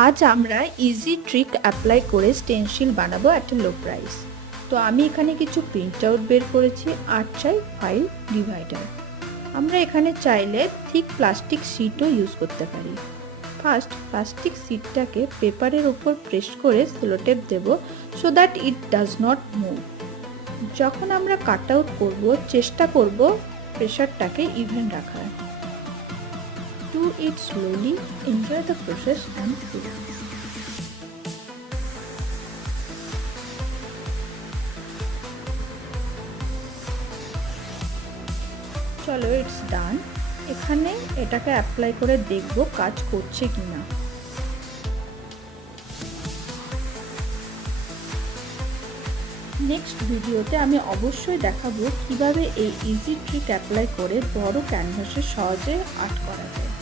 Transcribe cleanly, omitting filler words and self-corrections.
আজ আমরা easy trick apply করে স্টেনসিল বানাবো এট এ লো প্রাইস। তো আমি এখানে কিছু প্রিন্ট আউট বের করেছি আর চাই ফাইল ডিভাইডার। আমরা এখানে চাইলে থিক প্লাস্টিক শিটও ইউজ করতে পারি। ফার্স্ট প্লাস্টিক শিটটাকে পেপারের উপর প্রেস করে সেলোটেপ দেব so that it does not move. যখন আমরা কাট আউট করবো চেষ্টা করব প্রেশারটাকে ইভেন রাখার। Do it slowly, enjoy the process and feel. চলো ইটস ডান। এখানে এটাকে অ্যাপ্লাই করে দেখব কাজ করছে কিনা। নেক্সট ভিডিওতে আমি অবশ্যই দেখাবো কিভাবে এই ইজি ট্রিক অ্যাপ্লাই করে বড় ক্যানভাসে সহজে আর্ট করা যায়।